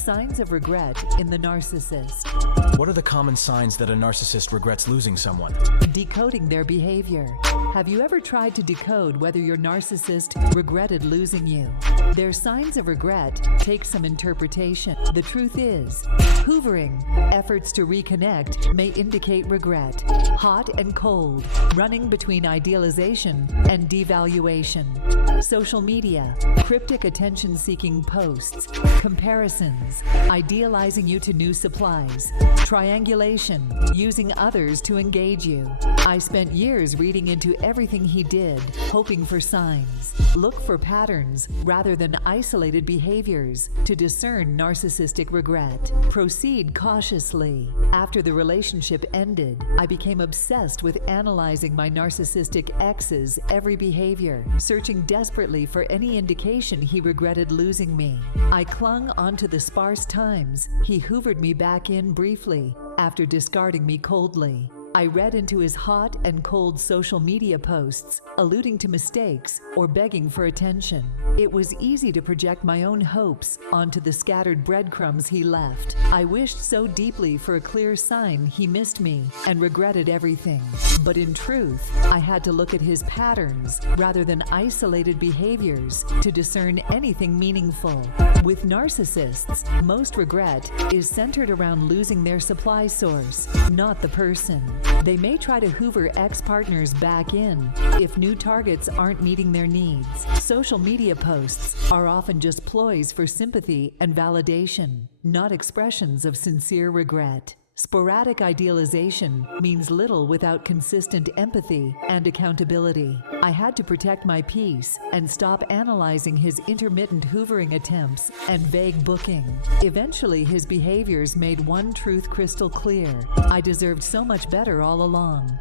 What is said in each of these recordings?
Signs of regret in the narcissist. What are the common signs that a narcissist regrets losing someone? Decoding their behavior. Have you ever tried to decode whether your narcissist regretted losing you? Their signs of regret take some interpretation. The truth is, hoovering, efforts to reconnect, may indicate regret. Hot and cold, running between idealization and devaluation. Social media, cryptic attention-seeking posts, comparisons, idealizing you to new supplies, triangulation, using others to engage you. I spent years reading into everything he did, hoping for signs. Look for patterns rather than isolated behaviors to discern narcissistic regret. Proceed cautiously. After the relationship ended, I became obsessed with analyzing my narcissistic ex's every behavior, searching desperately for any indication he regretted losing me. I clung onto the sparse times he hoovered me back in briefly after discarding me coldly. I read into his hot and cold social media posts, alluding to mistakes or begging for attention. It was easy to project my own hopes onto the scattered breadcrumbs he left. I wished so deeply for a clear sign he missed me and regretted everything. But in truth, I had to look at his patterns rather than isolated behaviors to discern anything meaningful. With narcissists, most regret is centered around losing their supply source, not the person. They may try to hoover ex-partners back in if new targets aren't meeting their needs. Social media posts are often just ploys for sympathy and validation, not expressions of sincere regret. Sporadic idealization means little without consistent empathy and accountability. I had to protect my peace and stop analyzing his intermittent hoovering attempts and vague booking. Eventually, his behaviors made one truth crystal clear. I deserved so much better all along.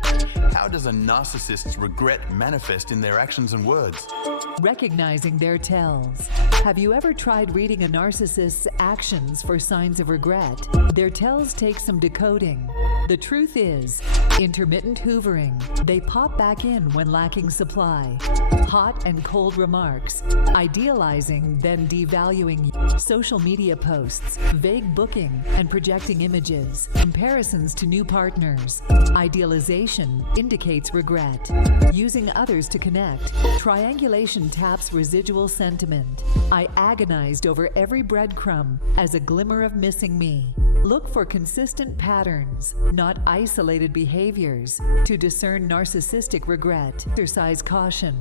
How does a narcissist's regret manifest in their actions and words? Recognizing their tells. Have you ever tried reading a narcissist's actions for signs of regret? Their tells take some decoding. The truth is, intermittent hoovering. They pop back in when lacking supply. Hot and cold remarks. Idealizing, then devaluing. Social media posts. Vague booking and projecting images. Comparisons to new partners. Idealization indicates regret. Using others to connect. Triangulation taps residual sentiment. I agonized over every breadcrumb as a glimmer of missing me. Look for consistent patterns, not isolated behaviors, to discern narcissistic regret. Exercise caution.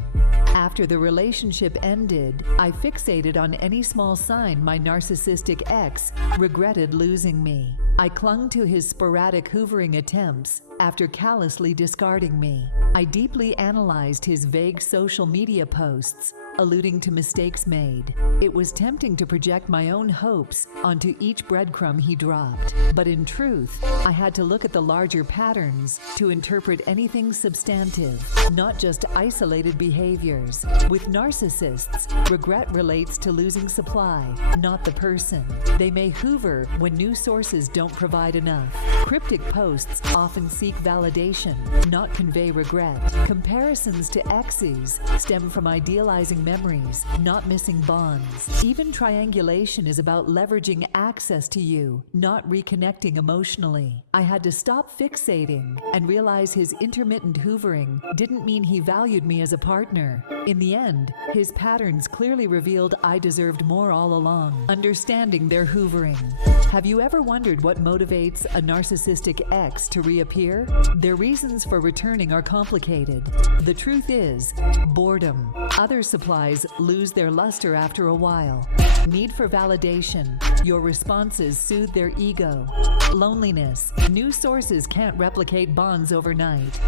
After the relationship ended, I fixated on any small sign my narcissistic ex regretted losing me. I clung to his sporadic hoovering attempts after callously discarding me. I deeply analyzed his vague social media posts, alluding to mistakes made. It was tempting to project my own hopes onto each breadcrumb he dropped. But in truth, I had to look at the larger patterns to interpret anything substantive, not just isolated behaviors. With narcissists, regret relates to losing supply, not the person. They may hoover when new sources don't provide enough. Cryptic posts often seek validation, not convey regret. Comparisons to exes stem from idealizing memories, not missing bonds. Even triangulation is about leveraging access to you, not reconnecting emotionally. I had to stop fixating and realize his intermittent hoovering didn't mean he valued me as a partner. In the end, his patterns clearly revealed I deserved more all along. Understanding their hoovering. Have you ever wondered what motivates a narcissistic ex to reappear? Their reasons for returning are complicated. The truth is, boredom. Other supplies lose their luster after a while. Need for validation. Your responses soothe their ego. Loneliness. New sources can't replicate bonds overnight.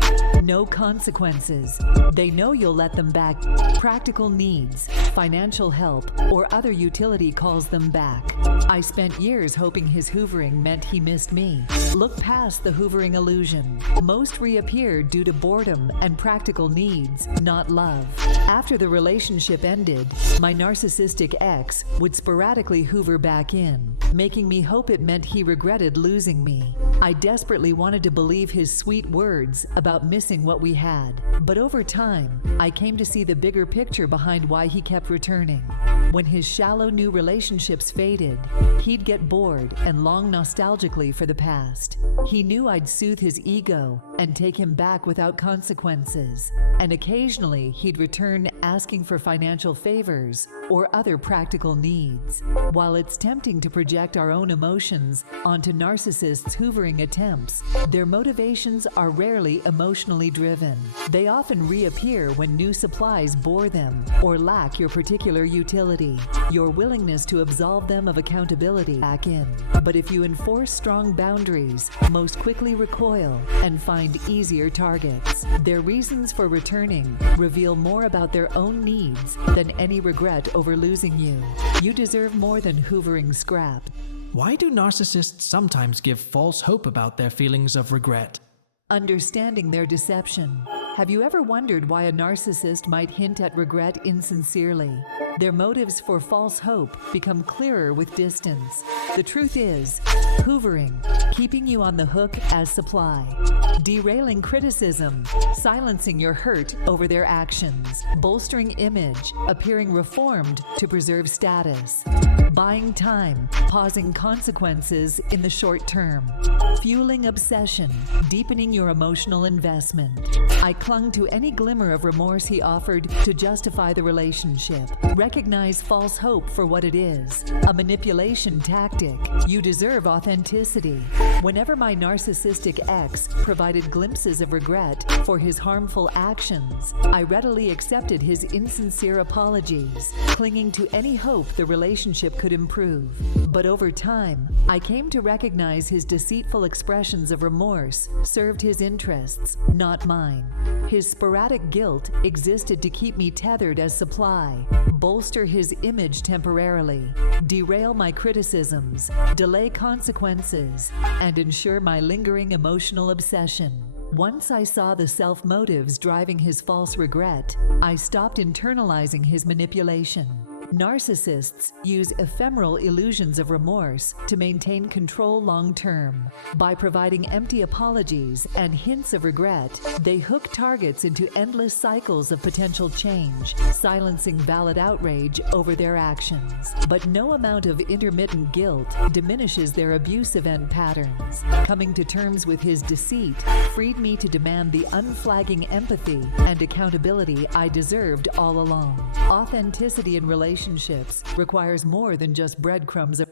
No consequences. They know you'll let them back. Practical needs. Financial help or other utility calls them back. I spent years hoping his hoovering meant he missed me. Look past the hoovering illusion. Most reappear due to boredom and practical needs, not love. After the relationship ended, my narcissistic ex would sporadically hoover back in, making me hope it meant he regretted losing me. I desperately wanted to believe his sweet words about missing what we had. But over time, I came to see the bigger picture behind why he kept returning. When his shallow new relationships faded, he'd get bored and long nostalgically for the past. He knew I'd soothe his ego and take him back without consequences. And occasionally, he'd return asking for financial favors or other practical needs. While it's tempting to project our own emotions onto narcissists' hoovering attempts, their motivations are rarely emotionally driven. They often reappear when new supplies bore them or lack your particular utility. Your willingness to absolve them of accountability back in. But if you enforce strong boundaries, most quickly recoil and find easier targets. Their reasons for returning reveal more about their own needs than any regret over losing you. You deserve more than hoovering scrap. Why do narcissists sometimes give false hope about their feelings of regret? Understanding their deception. Have you ever wondered why a narcissist might hint at regret insincerely? Their motives for false hope become clearer with distance. The truth is, hoovering, keeping you on the hook as supply. Derailing criticism, silencing your hurt over their actions. Bolstering image, appearing reformed to preserve status. Buying time, pausing consequences in the short term. Fueling obsession, deepening your emotional investment. I clung to any glimmer of remorse he offered to justify the relationship. Recognize false hope for what it is, a manipulation tactic. You deserve authenticity. Whenever my narcissistic ex provided glimpses of regret for his harmful actions, I readily accepted his insincere apologies, clinging to any hope the relationship could improve. But over time, I came to recognize his deceitful expressions of remorse served his interests, not mine. His sporadic guilt existed to keep me tethered as supply, bolster his image temporarily, derail my criticisms, delay consequences, and ensure my lingering emotional obsession. Once I saw the self-motives driving his false regret, I stopped internalizing his manipulation. Narcissists use ephemeral illusions of remorse to maintain control long-term. By providing empty apologies and hints of regret, they hook targets into endless cycles of potential change, silencing valid outrage over their actions. But no amount of intermittent guilt diminishes their abusive end patterns. Coming to terms with his deceit freed me to demand the unflagging empathy and accountability I deserved all along. Authenticity in relationships requires more than just breadcrumbs of